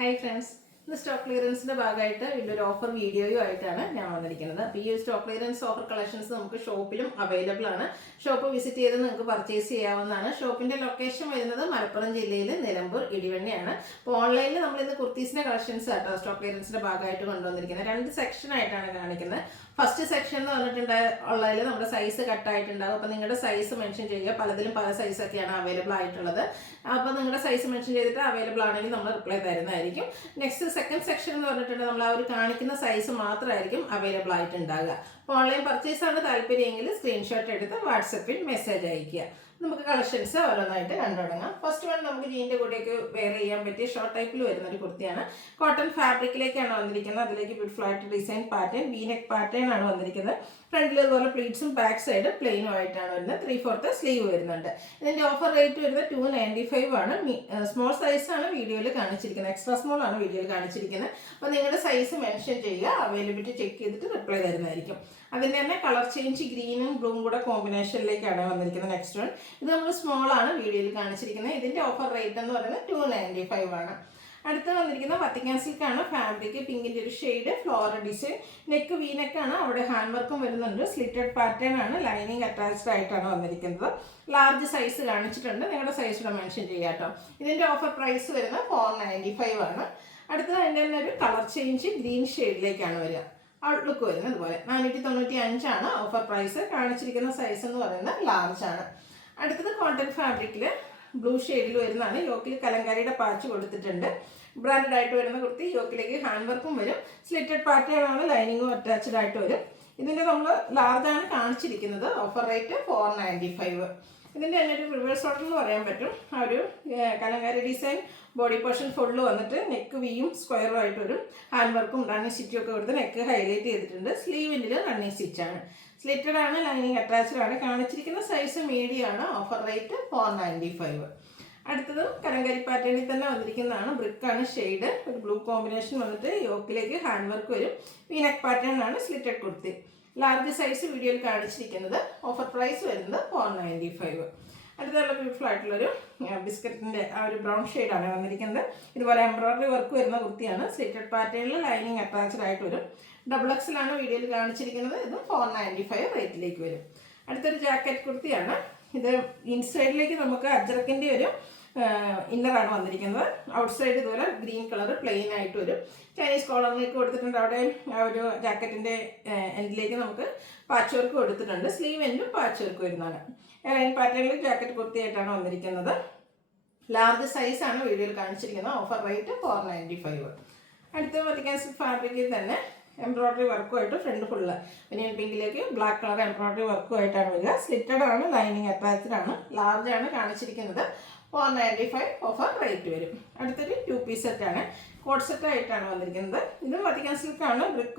Hi friends, the stock clearance video offer video stock clearance offer collections shop available shop visit purchase shop location Malappuram Jillil Nilambur Idivenne online kurtis collections stock clearance section first section size cut size mention size available size mention available reply next second section size available online purchase screenshot WhatsApp message collections first one wear short type cotton fabric flat design pattern v-neck pattern front pleats back side plain white 3/4 sleeve offer rate $295 small size video extra small video size mention availability check reply color change green and blue combination next one this small video offer rate $295 Vatican silk fabric pink shade floral design neck v-neck handwork slitted pattern lining attached large size size mention offer price $495 color change green shade outlook offer price size large cotton fabric blue shade yoke patch branded yoke handwork slitted pattern lining attached large offer rate $495 reverse design body portion full neck v square handwork running stitch neck highlight sleeve running stitch slitted lining attached size medium offer rate $495 Kalangari pattern brick shade blue combination yoke handwork v-neck pattern slitted kurti large size video offer price $495 beautiful biscuit brown shade embroidery work slitted pattern lining attached double XL video $495 rate jacket kurti inside inner outside green color plain Chinese collar jacket end patchwork sleeve end patchwork rain pattern jacket kurti large size video offer rate $495 fabric embroidery work front full pink black color embroidery work slitted lining attached large $495 offer rate two piece set coat set Vatican silk brick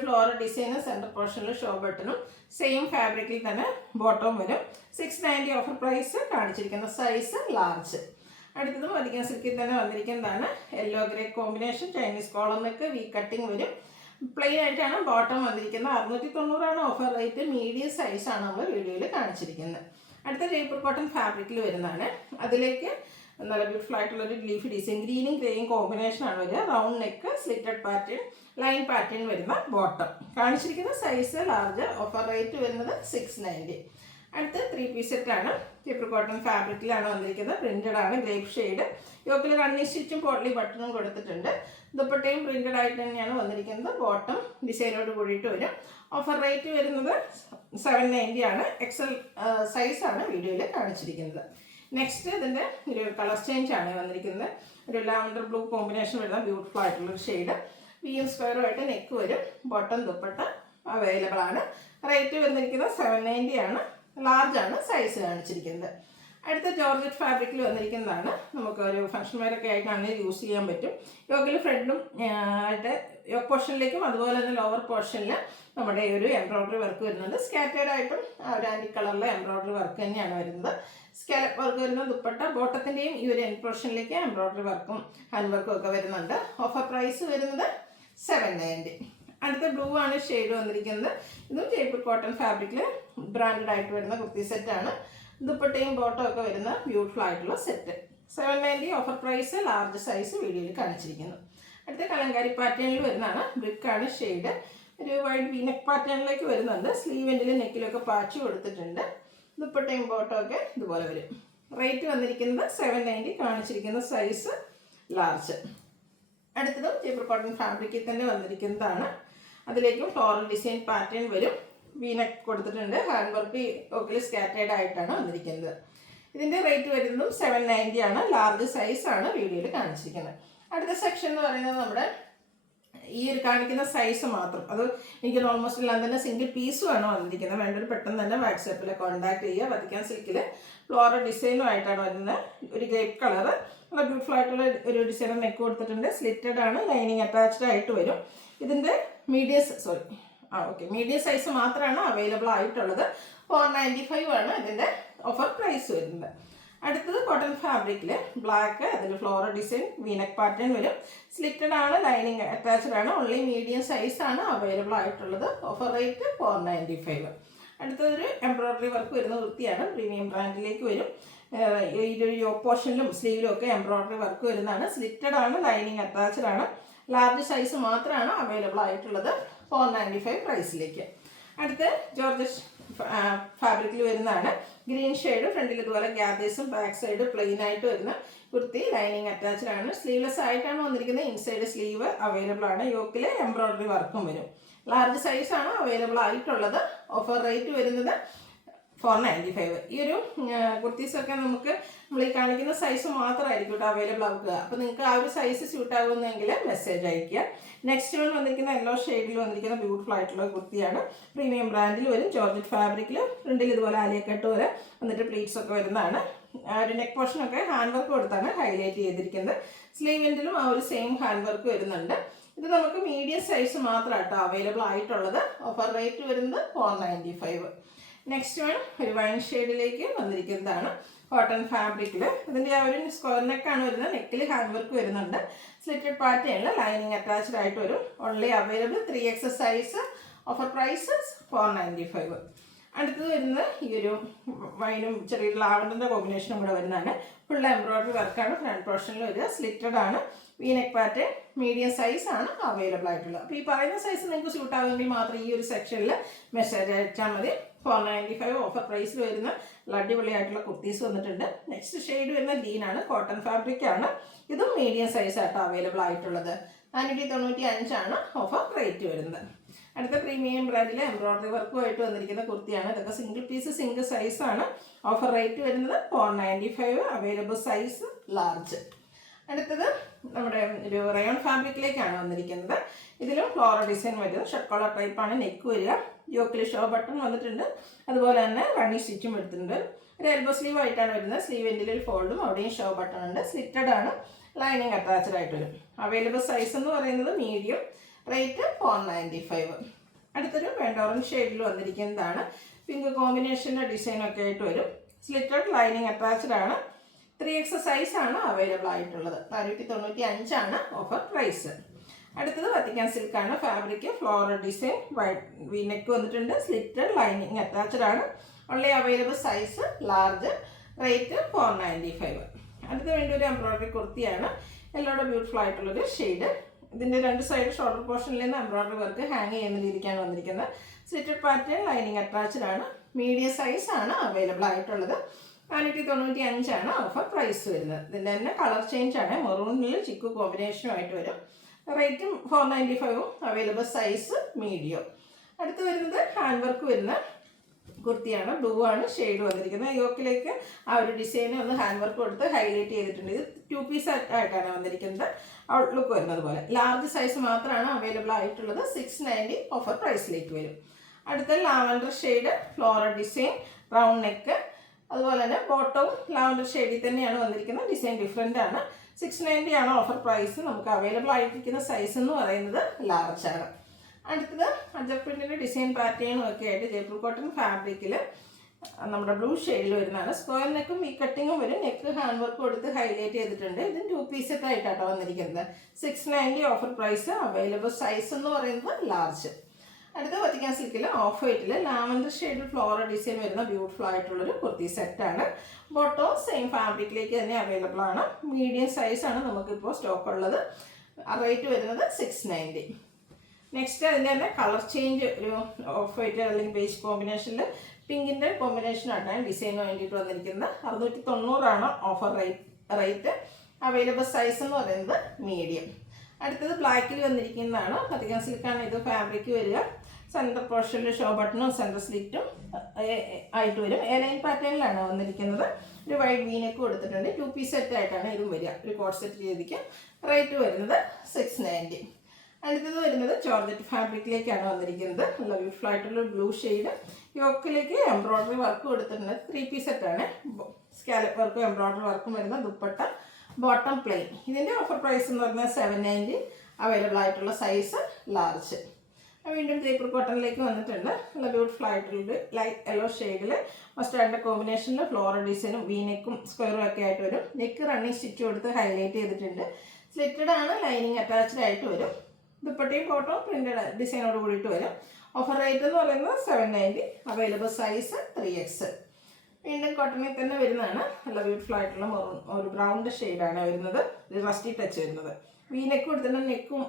floral design center portion show button same fabric bottom $690 offer price size large Vatican silk yellow grey combination Chinese collar neck V cutting plain bottom $690 offer rate medium size video paper cotton fabric beautiful leafy design green and grey combination round neck slitted pattern line pattern bottom size large offer rate $690 three piece set paper cotton fabric printed grape shade yoke running stitch potly button dupattayum printed bottom design offer rate $790 XL size video next color change lavender blue combination beautiful shade VM square neck bottom dupatta available rate $790 large size Georgette fabric function wear use front yoke portion lower portion embroidery work scattered item color embroidery work scallop work dupatta bottom end portion embroidery work handwork offer price $790 blue shade paper cotton fabric branded kurti set dupattayum bottom beautiful set 790 offer price, large size വീഡിയോയിൽ കാണിച്ചിരിക്കുന്നു. അടുത്ത കലങ്കാരി പാറ്റേണിൽ വരുന്നതാണ്. ബ്രിക്കാണ് shade. ഒരു wide V neck പാറ്റേണിലേക്ക് വരുന്നുണ്ട്. Sleeve എൻഡിലും നെക്കിലൊക്കെ patch കൊടുത്തിട്ടുണ്ട്. ദുപ്പട്ടയും ബോട്ടമൊക്കെ ഇതുപോലെ വരും. റേറ്റ് വന്നിരിക്കുന്നത് 790. കാണിച്ചിരിക്കുന്ന സൈസ് ലാർജ്. അടുത്തതും ജയ്പൂർ കോട്ടൺ ഫാബ്രിക്കിൽ തന്നെ വന്നിരിക്കുന്നതാണ്. അതിലേക്കും ഫ്ലോറൽ ഡിസൈൻ പാറ്റേൺ വരും. വീനെക്ക് കൊടുത്തിട്ടുണ്ട്. ഹാൻഡ് വർക്ക് ഒക്കെ സ്കാറ്റേഡ് ആയിട്ടാണ് വന്നിരിക്കുന്നത്. ഇതിൻ്റെ റേറ്റ് വരുന്നതും 790 ആണ്. ലാർജ് സൈസാണ് വീഡിയോയിൽ കാണിച്ചിരിക്കുന്നത്. അടുത്ത സെക്ഷൻ എന്ന് പറയുന്നത് നമ്മുടെ ഈ ഒരു കാണിക്കുന്ന സൈസ് മാത്രം. അത് എനിക്ക് ഓൾമോസ്റ്റ് എല്ലാം തന്നെ സിംഗിൾ പീസുമാണ് വന്നിരിക്കുന്നത്. വേണ്ടൊരു പെട്ടെന്ന് തന്നെ വാട്സാപ്പിൽ കോൺടാക്ട് ചെയ്യുക. വത്തിക്കാൻ സിൽക്കിൽ ഫ്ലോറൽ ഡിസൈനുമായിട്ടാണ് വരുന്നത്. ഒരു ഗ്രേപ്പ് കളറ് നല്ല ബ്യൂട്ടിഫുൾ ആയിട്ടുള്ള ഒരു ഡിസൈൻ നെക്ക് കൊടുത്തിട്ടുണ്ട്. സ്ലിറ്റഡ് ആണ്. ലൈനിങ് അറ്റാച്ച്ഡ് ആയിട്ട് വരും. ഇതിൻ്റെ മീഡിയം സൈസ് മാത്രമാണ് അവൈലബിൾ ആയിട്ടുള്ളത്. 495 ആണ് ഇതിൻ്റെ ഓഫർ പ്രൈസ് വരുന്നത്. അടുത്തത് കോട്ടൺ ഫാബ്രിക്കിൽ ബ്ലാക്ക്, അതിൽ ഫ്ലോറൽ ഡിസൈൻ വീനെക്ക് പാറ്റേൺ വരും. സ്ലിറ്റഡ് ആണ്. ലൈനിങ് അറ്റാച്ച്ഡ് ആണ്. ഓൺലി മീഡിയം സൈസാണ് അവൈലബിൾ ആയിട്ടുള്ളത്. Offer rate 495. അടുത്തതൊരു എംബ്രോയ്ഡറി വർക്ക് വരുന്ന കുർത്തിയാണ്. പ്രീമിയം ബ്രാൻഡിലേക്ക് വരും. ഈ യോക്ക് പോർഷനിലും സ്ലീവിലും ഒക്കെ എംബ്രോയ്ഡറി വർക്ക് വരുന്നതാണ്. സ്ലിറ്റഡ് ആണ്. ലൈനിങ് അറ്റാച്ച്ഡ് ആണ്. ലാർജ് സൈസ് മാത്രമാണ് അവൈലബിൾ ആയിട്ടുള്ളത്. 495 പ്രൈസിലേക്ക്. അടുത്ത് ജോർജറ്റ് ഫാബ്രിക്കിൽ വരുന്നതാണ്. Green shade. ഫ്രണ്ടിൽ ഇതുപോലെ ഗ്യാദേഴ്സും ബാക്ക് സൈഡ് പ്ലെയിൻ ആയിട്ട് വരുന്ന കുർത്തി. ലൈനിങ് അറ്റാച്ച്ഡ് ആണ്. സ്ലീവ്ലെസ് ആയിട്ടാണ് വന്നിരിക്കുന്നത്. ഇൻസൈഡ് സ്ലീവ് അവൈലബിൾ ആണ്. യോക്കിൽ എംബ്രോയ്ഡറി വർക്കും വരും. ലാർജ് സൈസാണ് അവൈലബിൾ ആയിട്ടുള്ളത്. ഓഫർ റേറ്റ് വരുന്നത് 495. ഈ ഒരു കുർത്തീസൊക്കെ നമ്മൾ ഈ കാണിക്കുന്ന സൈസ് മാത്രമായിരിക്കും കേട്ടോ അവൈലബിൾ ആവുക. അപ്പോൾ നിങ്ങൾക്ക് ആ ഒരു സൈസ് സ്യൂട്ട് ആകുന്നെങ്കിൽ മെസ്സേജ് അയയ്ക്കുക. നെക്സ്റ്റ് വൺ വന്നിരിക്കുന്ന യെല്ലോ ഷെയ്ഡിൽ വന്നിരിക്കുന്ന ബ്യൂട്ടിഫുൾ ആയിട്ടുള്ള കുർത്തിയാണ്. പ്രീമിയം ബ്രാൻഡിൽ വരും. ജോർജറ്റ് ഫാബ്രിക്കിൽ ഫ്രണ്ടിൽ ഇതുപോലെ ആലിയക്കട്ട് പോലെ വന്നിട്ട് പ്ലീറ്റ്സ് ഒക്കെ വരുന്നതാണ്. ഒരു നെക്ക് പോർഷനൊക്കെ ഹാൻഡ് വർക്ക് കൊടുത്താണ് ഹൈലൈറ്റ് ചെയ്തിരിക്കുന്നത്. സ്ലീവിൻ്റിലും ആ ഒരു സെയിം ഹാൻഡ് വർക്ക് വരുന്നുണ്ട്. ഇത് നമുക്ക് മീഡിയം സൈസ് മാത്രമായിട്ടോ അവൈലബിൾ ആയിട്ടുള്ളത്. ഓഫർ റേറ്റ് വരുന്നത് 495. നെക്സ്റ്റ് വൺ ഒരു വൈൻ ഷെയ്ഡിലേക്ക് വന്നിരിക്കുന്നതാണ്. കോട്ടൺ ഫാബ്രിക്കിൽ ഇതിൻ്റെ ആ ഒരു സ്ക്വയർ നെക്കാണ് വരുന്നത്. നെക്കിൽ ഹാൻഡ് വർക്ക് വരുന്നുണ്ട്. സ്ലിറ്റഡ് പാറ്റേണിൽ ലൈനിങ് അറ്റാച്ച്ഡ് ആയിട്ട് വരും. Only available 3X size. Offer price 495. അടുത്തത് വരുന്നത് ഈ ഒരു വൈനും ചെറിയ ലാവൻഡറിൻ്റെ കോമ്പിനേഷനും കൂടെ വരുന്നതാണ്. ഫുൾ എംബ്രോയ്ഡറി വർക്കാണ് ഫ്രണ്ട് പോർഷനിൽ വരിക. സ്ലിറ്റഡ് ആണ്. വീനെക്ക് പാറ്റേൺ മീഡിയം സൈസ് ആണ് അവൈലബിൾ ആയിട്ടുള്ളത്. അപ്പോൾ ഈ പറയുന്ന സൈസ് നിങ്ങൾക്ക് സ്യൂട്ട് ആവുമെങ്കിൽ മാത്രം ഈ ഒരു സെക്ഷനിൽ മെസ്സേജ് അയച്ചാൽ മതി. 495 ഓഫർ പ്രൈസിൽ വരുന്ന അടിപൊളിയായിട്ടുള്ള കുർത്തീസ് വന്നിട്ടുണ്ട്. നെക്സ്റ്റ് ഷെയ്ഡ് വരുന്ന ഗ്രീനാണ്. കോട്ടൺ ഫാബ്രിക് ആണ്. ഇതും മീഡിയം സൈസ് ആയിട്ട് അവൈലബിൾ ആയിട്ടുള്ളത്. 595 ആണ് ഓഫർ റേറ്റ് വരുന്നത്. അടുത്ത പ്രീമിയം ബ്രാൻഡിൽ എംബ്രോയ്ഡറി വർക്കുമായിട്ട് വന്നിരിക്കുന്ന കുർത്തിയാണ്. ഇതൊക്കെ സിംഗിൾ പീസ് സിംഗിൾ സൈസാണ്. ഓഫർ റേറ്റ് വരുന്നത് 495. Available size large. അടുത്തത് നമ്മുടെ ഒരു റയോൺ ഫാബ്രിക്കിലേക്കാണ് വന്നിരിക്കുന്നത്. ഇതിലും ഫ്ലോറൽ ഡിസൈൻ വരും. ഷർട്ട് കോളർ ടൈപ്പാണ് നെക്ക് വരിക. യോക്കിൽ ഷോ ബട്ടൺ വന്നിട്ടുണ്ട്. അതുപോലെ തന്നെ റണ്ണി സ്റ്റിച്ചും എടുത്തിട്ടുണ്ട്. ഒരു എൽബോ സ്ലീവ് ആയിട്ടാണ് വരുന്നത്. സ്ലീവ് എൻഡിൽ ഫോൾഡും അവിടെയും ഷോ ബട്ടൺ ഉണ്ട്. സ്ലിറ്റഡ് ആണ്. ലൈനിങ് അറ്റാച്ച്ഡ് ആയിട്ട് വരും. അവൈലബിൾ സൈസ് എന്ന് പറയുന്നത് മീഡിയം. റേറ്റ് 495. അടുത്തൊരു വേണ്ട ഓറഞ്ച് ഷെയ്ഡിൽ വന്നിരിക്കുന്നതാണ്. പിങ്ക് കോമ്പിനേഷൻ്റെ ഡിസൈനൊക്കെ ആയിട്ട് വരും. സ്ലിറ്റഡ് ലൈനിങ് അറ്റാച്ച്ഡ് ആണ്. 3X സൈസാണ് അവൈലബിൾ ആയിട്ടുള്ളത്. 495 ആണ് ഓഫർ പ്രൈസ്. അടുത്തത് വത്തിക്കാൻ സിൽക്കാണ്. ഫാബ്രിക് ഫ്ലോറൽ ഡിസൈൻ വീനെക്ക് വന്നിട്ടുണ്ട്. സ്ലിറ്റഡ് ലൈനിങ് അറ്റാച്ച്ഡ് ആണ്. Only available size large. Rate 495. അടുത്ത വേണ്ടി ഒരു എംബ്രോയ്ഡറി കുർത്തിയാണ്. യെല്ലോയുടെ ബ്യൂട്ടിഫുൾ ആയിട്ടുള്ളൊരു ഷെയ്ഡ്. ഇതിൻ്റെ രണ്ട് സൈഡ് ഷോൾഡർ പോർഷനിൽ നിന്ന് എംബ്രോയ്ഡറി വർക്ക് ഹാങ് ചെയ്യുന്ന രീതിക്കാണ് വന്നിരിക്കുന്നത്. സ്ലിറ്റഡ് പാറ്റേൺ ലൈനിങ് അറ്റാച്ച്ഡ് ആണ്. മീഡിയം സൈസ് ആണ് അവൈലബിൾ ആയിട്ടുള്ളത്. 595 ആണ് ഓഫർ പ്രൈസ് വരുന്നത്. ഇതിൻ്റെ തന്നെ കളർ ചേഞ്ച് ആണ്. മെറൂണിൽ ചിക്കു കോമ്പിനേഷനുമായിട്ട് വരും. റേറ്റും 495. Available size medium. അടുത്ത് വരുന്നത് ഹാൻഡ് വർക്ക് വരുന്ന കുർത്തിയാണ്. ബ്ലൂ ആണ് ഷെയ്ഡ് വന്നിരിക്കുന്നത്. യോക്കിലേക്ക് ആ ഒരു ഡിസൈൻ ഒന്ന് ഹാൻഡ് വർക്ക് കൊടുത്ത് ഹൈലൈറ്റ് ചെയ്തിട്ടുണ്ട്. ഇത് 2 പീസ് ആയിട്ടാണ് വന്നിരിക്കുന്നത്. ഔട്ട്ലുക്ക് വരുന്നത് പോലെ. ലാർജ് സൈസ് മാത്രമാണ് അവൈലബിൾ ആയിട്ടുള്ളത്. 690 ഓഫർ പ്രൈസിലേക്ക് വരും. അടുത്ത lavender shade floral design round neck. അതുപോലെ തന്നെ ബോട്ടവും ലാവൻഡർ ഷെയ്ഡിൽ തന്നെയാണ് വന്നിരിക്കുന്നത്. ഡിസൈൻ ഡിഫറെൻ്റ് ആണ്. 690 ആണ് ഓഫർ പ്രൈസ്. നമുക്ക് അവൈലബിൾ ആയിരിക്കുന്ന സൈസ് എന്ന് പറയുന്നത് ലാർജ് ആണ്. അടുത്തത് അജപ്രിൻ്റിൻ്റെ ഡിസൈൻ പാറ്റേണും ഒക്കെ ആയിട്ട് ജയ്പൂർ കോട്ടൺ ഫാബ്രിക്കിൽ നമ്മുടെ ബ്ലൂ ഷെയ്ഡിൽ വരുന്നതാണ്. സ്ക്വയർ നെക്കും ഈ കട്ടിങ്ങും വരും. നെക്ക് ഹാൻഡ് വർക്ക് കൊടുത്ത് ഹൈലൈറ്റ് ചെയ്തിട്ടുണ്ട്. ഇത് 2 പീസ് ആയിട്ടാണ് വന്നിരിക്കുന്നത്. 690 ഓഫർ പ്രൈസ്. അവൈലബിൾ സൈസ് എന്ന് പറയുന്നത് ലാർജ്. അടുത്ത വത്തിക്കാൻ സിൽക്കിൽ ഓഫ് വൈറ്റിൽ ലാവൻഡർ ഷെയ്ഡിൽ ഫ്ലോറൽ ഡിസൈൻ വരുന്ന ബ്യൂട്ടിഫുൾ ആയിട്ടുള്ളൊരു കുർത്തി സെറ്റാണ്. ബോട്ടവും സെയിം ഫാബ്രിക്കിലേക്ക് തന്നെ അവൈലബിൾ ആണ്. മീഡിയം സൈസാണ് നമുക്കിപ്പോൾ സ്റ്റോക്ക് ഉള്ളത്. റേറ്റ് വരുന്നത് 690. നെക്സ്റ്റ് അതിൻ്റെ തന്നെ കളർ ചേഞ്ച് ഒരു ഓഫ് വൈറ്റ് അല്ലെങ്കിൽ ബേസ് കോമ്പിനേഷനിൽ പിങ്കിൻ്റെ കോമ്പിനേഷനായിട്ടാണ് ഡിസൈന് വേണ്ടിയിട്ട് വന്നിരിക്കുന്നത്. 690 ഓഫർ റേറ്റ്. അവൈലബിൾ സൈസ് എന്ന് പറയുന്നത് മീഡിയം. അടുത്തത് ബ്ലാക്കിൽ വന്നിരിക്കുന്നതാണ്. വത്തിക്കാൻ സിൽക്കാണ് ഇത് ഫാബ്രിക് വരിക. സെൻറ്റർ പോർഷനിൽ ഷോ ബട്ടണും സെൻറ്റർ സ്ലിറ്റും ആയിട്ട് വരും. എലൈൻ പാറ്റേണിലാണ് വന്നിരിക്കുന്നത്. ഒരു വൈഡ് വീനൊക്കെ കൊടുത്തിട്ടുണ്ട്. 2 പീസ് സെറ്റ് ആയിട്ടാണ് ഇതും വരിക. ഒരു കോട്ട് സെറ്റ് രീതിക്ക്. റേറ്റ് വരുന്നത് 690. അടുത്തത് വരുന്നത് ജോർജറ്റ് ഫാബ്രിക്കിലേക്കാണ് വന്നിരിക്കുന്നത്. നല്ല ബ്യൂട്ടിഫുൾ ആയിട്ടുള്ള ബ്ലൂ ഷെയ്ഡ്. യോക്കിലേക്ക് എംബ്രോയ്ഡറി വർക്ക് കൊടുത്തിട്ടുണ്ട്. 3 പീസ് സെറ്റാണ്. സ്കാലപ്പ് വർക്കും എംബ്രോയ്ഡറി വർക്കും വരുന്ന ദുപ്പട്ട. Bottom plain. ഇതിൻ്റെ ഓഫർ പ്രൈസ് എന്ന് പറഞ്ഞാൽ 790. അവൈലബിൾ ആയിട്ടുള്ള സൈസ് ലാർജ്. വീണ്ടും ജയ്പൂർ കോട്ടണിലേക്ക് വന്നിട്ടുണ്ട്. നല്ല ബ്യൂട്ടിഫുൾ ആയിട്ടുള്ള ലൈറ്റ് യെല്ലോ ഷെയ്ഡിൽ മസ്റ്റാർഡിൻ്റെ കോമ്പിനേഷനിൽ ഫ്ലോറൽ ഡിസൈനും വീനെക്കും സ്ക്വയറും ഒക്കെ ആയിട്ട് വരും. നെക്ക് റണ്ണിങ് സ്റ്റിച്ച് കൊടുത്ത് ഹൈലൈറ്റ് ചെയ്തിട്ടുണ്ട്. സ്ലിറ്റഡ് ആണ്. ലൈനിങ് അറ്റാച്ച്ഡ് ആയിട്ട് വരും. ദുപ്പട്ടയും കോട്ടോ പ്രിൻ്റഡ് ഡിസൈനോട് കൂടിയിട്ട് വരും. ഓഫർ റേറ്റ് എന്ന് പറയുന്നത് 790. Available size 3X. വീണ്ടും കോട്ടണിൽ തന്നെ വരുന്നതാണ്. നല്ല ബ്യൂട്ടിഫുൾ ആയിട്ടുള്ള ഒരു ബ്രൗണിൻ്റെ ഷെയ്ഡാണ് വരുന്നത്. ഒരു റസ്റ്റി ടച്ച് വരുന്നത്. വീനെക്ക് കൊടുത്തിട്ട് നെക്കും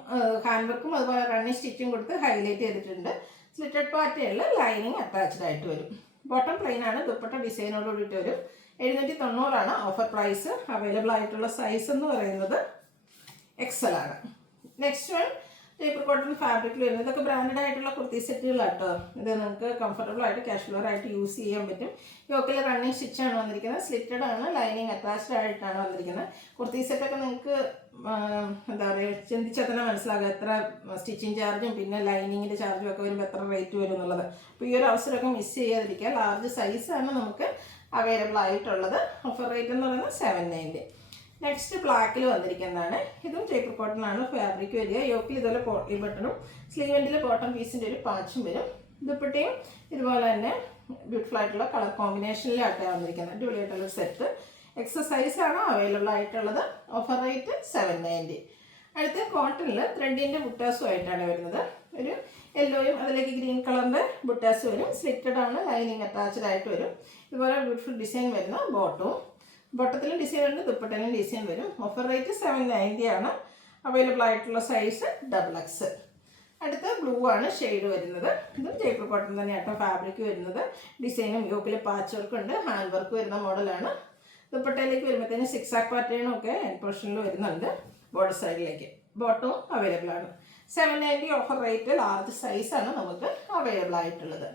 ഹാൻഡ് വർക്കും അതുപോലെ റണ്ണിങ് സ്റ്റിച്ചും കൊടുത്ത് ഹൈലൈറ്റ് ചെയ്തിട്ടുണ്ട്. സ്ലിറ്റഡ് പാറ്റേണിൽ ലൈനിങ് അറ്റാച്ച്ഡ് ആയിട്ട് വരും. ബോട്ടം പ്ലെയിൻ ആണ്. ദുപ്പട്ട ഡിസൈനോട് കൂടിയിട്ട് വരും. 790 ഓഫർ പ്രൈസ്. അവൈലബിൾ ആയിട്ടുള്ള സൈസ് എന്ന് പറയുന്നത് XL ആണ്. നെക്സ്റ്റ് വൺ ജയ്പൂർ കോട്ടൺ ഫാബ്രിക്കിൽ വരുന്നത്. ഇതൊക്കെ ബ്രാൻഡഡ് ആയിട്ടുള്ള കുർത്തി സെറ്റുകളാട്ടോ. ഇത് നിങ്ങൾക്ക് കംഫർട്ടബിൾ ആയിട്ട് കാഷ്വൽ ആയിട്ട് യൂസ് ചെയ്യാൻ പറ്റും. യോക്കിൽ റണ്ണിങ് സ്റ്റിച്ചാണ് വന്നിരിക്കുന്നത്. സ്ലിറ്റഡ് ആണ്. ലൈനിങ് അറ്റാച്ച്ഡ് ആയിട്ടാണ് വന്നിരിക്കുന്നത്. കുർത്തി സെറ്റൊക്കെ നിങ്ങൾക്ക് എന്താ പറയുക ചിന്തിച്ചാൽ തന്നെ മനസ്സിലാകുക എത്ര സ്റ്റിച്ചിങ് ചാർജും പിന്നെ ലൈനിങ്ങിൻ്റെ ചാർജും ഒക്കെ വരുമ്പോൾ എത്ര റേറ്റ് വരും എന്നുള്ളത്. അപ്പോൾ ഈ ഒരു അവസരമൊക്കെ മിസ് ചെയ്യാതിരിക്കുക. ലാർജ് സൈസാണ് നമുക്ക് അവൈലബിൾ ആയിട്ടുള്ളത്. ഓഫർ റേറ്റ് എന്ന് പറയുന്നത് 790. നെക്സ്റ്റ് ബ്ലാക്കിൽ വന്നിരിക്കുന്നതാണ്. ഇതും ജയ്പൂർ കോട്ടനാണ് ഫാബ്രിക് വരിക. യോക്കിൽ ഇതുപോലെ പോട്ടി ബട്ടണും സ്ലീവെൻറ്റിൽ ബോട്ടം പീസിൻ്റെ ഒരു പാച്ചും വരും. ദുപ്പട്ടയും ഇതുപോലെ തന്നെ ബ്യൂട്ടിഫുൾ ആയിട്ടുള്ള കളർ കോമ്പിനേഷനിലായിട്ടാണ് വന്നിരിക്കുന്നത്. അടിപൊളിയായിട്ടുള്ള സെറ്റ്. എക്സസൈസാണ് അവൈലബിൾ ആയിട്ടുള്ളത്. Offer rate 790. അടുത്ത കോട്ടണിൽ ത്രെഡിൻ്റെ ബുട്ടാസും ആയിട്ടാണ് വരുന്നത്. ഒരു യെല്ലോയും അതിലേക്ക് ഗ്രീൻ കളറിൻ്റെ ബുട്ടാസ് വരും. സ്ലിറ്റഡ് ആണ്. ലൈനിങ് അറ്റാച്ച്ഡ് ആയിട്ട് വരും. ഇതുപോലെ ബ്യൂട്ടിഫുൾ ഡിസൈൻ വരുന്ന ബോട്ടവും. ബോട്ടത്തിലും ഡിസൈൻ ഉണ്ട്. ദുപ്പട്ടയിലും ഡിസൈൻ വരും. ഓഫർ റേറ്റ് 790 ആണ്. അവൈലബിൾ ആയിട്ടുള്ള സൈസ് XXL. അടുത്ത ബ്ലൂ ആണ് ഷെയ്ഡ് വരുന്നത്. ഇതും ജയ്പൂർ കോട്ടൺ തന്നെയാട്ടോ ഫാബ്രിക് വരുന്നത്. ഡിസൈനും യോക്കിൽ പാച്ച് വർക്ക് ഉണ്ട്. ഹാൻഡ് വർക്ക് വരുന്ന മോഡലാണ്. ദുപ്പട്ടയിലേക്ക് വരുമ്പോഴത്തേന് സിക്സാക് പാറ്റേണും ഒക്കെ എൻഡ് പോർഷനിൽ വരുന്നുണ്ട്. ബോർഡർ സൈഡിലേക്ക്. ബോട്ടവും അവൈലബിൾ ആണ്. 790 ഓഫർ റേറ്റ്. ലാർജ് സൈസാണ് നമുക്ക് അവൈലബിൾ ആയിട്ടുള്ളത്.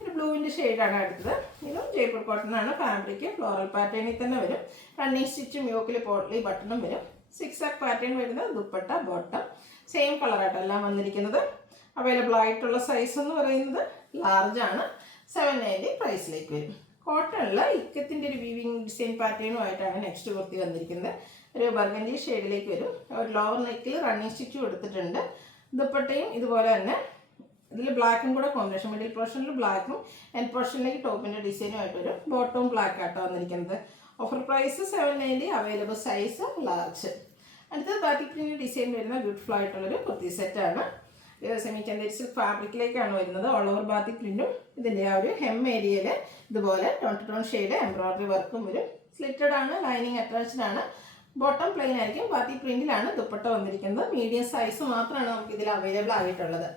ഒരു ബ്ലൂവിൻ്റെ ഷെയ്ഡാണ് അടുത്തത്. ഇതും ജയ്പൂർ കോട്ടനാണ് ഫാബ്രിക്. ഫ്ലോറൽ പാറ്റേണിൽ തന്നെ വരും. റണ്ണിങ് സ്റ്റിച്ചും യോക്കിൽ പോട്ട്ലി ബട്ടണും വരും. സിക്സാക് പാറ്റേൺ വരുന്ന ദുപ്പട്ട ബോട്ടം സെയിം കളറായിട്ട് എല്ലാം വന്നിരിക്കുന്നത്. അവൈലബിൾ ആയിട്ടുള്ള സൈസ് എന്ന് പറയുന്നത് ലാർജ് ആണ്. 790 പ്രൈസിലേക്ക് വരും. കോട്ടണിൽ ഇക്കത്തിൻ്റെ ഒരു വീവിങ് ഡിസൈൻ പാറ്റേണുമായിട്ടാണ് നെക്സ്റ്റ് കുർത്തി വന്നിരിക്കുന്നത്. ഒരു ബർഗൻഡി ഷെയ്ഡിലേക്ക് വരും. ഒരു ലോവർ നെക്കിൽ റണ്ണിങ് സ്റ്റിച്ച് കൊടുത്തിട്ടുണ്ട്. ദുപ്പട്ടയും ഇതുപോലെ തന്നെ ഇതിൽ ബ്ലാക്കും കൂടെ കോമ്പിനേഷൻ. മിഡിൽ പോർഷനിൽ ബ്ലാക്കും എൻഡ് പോർഷനിലേക്ക് ടോപ്പിൻ്റെ ഡിസൈനും ആയിട്ട് വരും. ബോട്ടവും ബ്ലാക്ക് ആട്ടോ വന്നിരിക്കുന്നത്. Offer price 790. Available size large. അടുത്തത് ബാറ്റിക് പ്രിൻ്റ് ഡിസൈൻ വരുന്ന ബ്യൂട്ടിഫുൾ ആയിട്ടുള്ളൊരു കുർത്തി സെറ്റാണ്. സെമി ടെൻഡേറ്റ് സിൽക്ക് ഫാബ്രിക്കിലേക്കാണ് വരുന്നത്. ഓൾ ഓവർ ബാറ്റിക് പ്രിൻറ്റും ഇതിൻ്റെ ആ ഒരു ഹെം ഏരിയയിൽ ഇതുപോലെ tone to tone shade embroidery വർക്കും വരും. സ്ലിറ്റഡ് ആണ്. ലൈനിങ് അറ്റാച്ച്ഡ് ആണ്. ബോട്ടം പ്ലെയിൻ ആയിരിക്കും. ബാറ്റിക് പ്രിൻറ്റിലാണ് ദുപ്പട്ട വന്നിരിക്കുന്നത്. മീഡിയം സൈസ് മാത്രമാണ് നമുക്ക് ഇതിൽ അവൈലബിൾ ആയിട്ടുള്ളത്.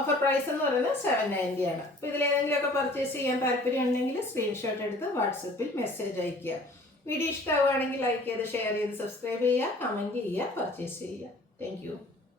ഓഫർ പ്രൈസ് എന്ന് പറയുന്നത് 790 ആണ്. അപ്പോൾ ഇതിലേതെങ്കിലുമൊക്കെ പർച്ചേസ് ചെയ്യാൻ താല്പര്യം ഉണ്ടെങ്കിൽ സ്ക്രീൻഷോട്ട് എടുത്ത് വാട്സപ്പിൽ മെസ്സേജ് അയയ്ക്കുക. വീഡിയോ ഇഷ്ടമാവുകയാണെങ്കിൽ ലൈക്ക് ചെയ്ത് ഷെയർ ചെയ്ത് സബ്സ്ക്രൈബ് ചെയ്യുക, കമൻറ്റ് ചെയ്യുക, പർച്ചേസ് ചെയ്യുക. താങ്ക്